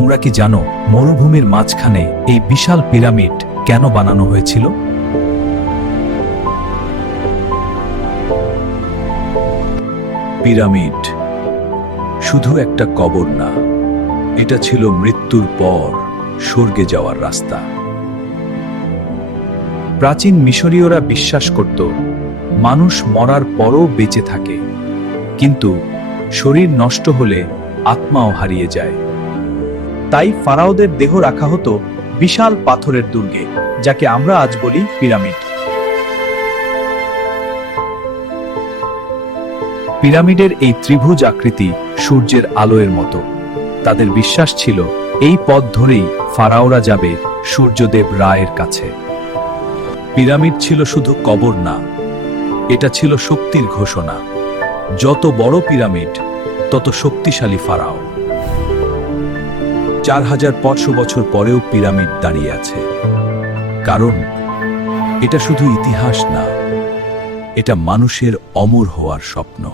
তোমরা কি জানো মরুভূমির মাঝখানে এই বিশাল পিরামিড কেন বানানো হয়েছিল? পিরামিড শুধু একটা কবর না, এটা ছিল মৃত্যুর পর স্বর্গে যাওয়ার রাস্তা। প্রাচীন মিশরীয়রা বিশ্বাস করত মানুষ মরার পরও বেঁচে থাকে, কিন্তু শরীর নষ্ট হলে আত্মাও হারিয়ে যায়। তাই ফারাওদের দেহ রাখা হতো বিশাল পাথরের দুর্গে, যাকে আমরা আজ বলি পিরামিড। পিরামিডের এই ত্রিভুজ আকৃতি সূর্যের আলোর মতো। তাদের বিশ্বাস ছিল এই পথ ধরেই ফারাওরা যাবে সূর্যদেব রায়ের কাছে। পিরামিড ছিল শুধু কবর না, এটা ছিল শক্তির ঘোষণা। যত বড় পিরামিড তত শক্তিশালী ফারাও। 4500 বছর পরেও পিরামিড দাঁড়িয়ে আছে, কারণ এটা শুধু ইতিহাস না, এটা মানুষের অমর হওয়ার স্বপ্ন।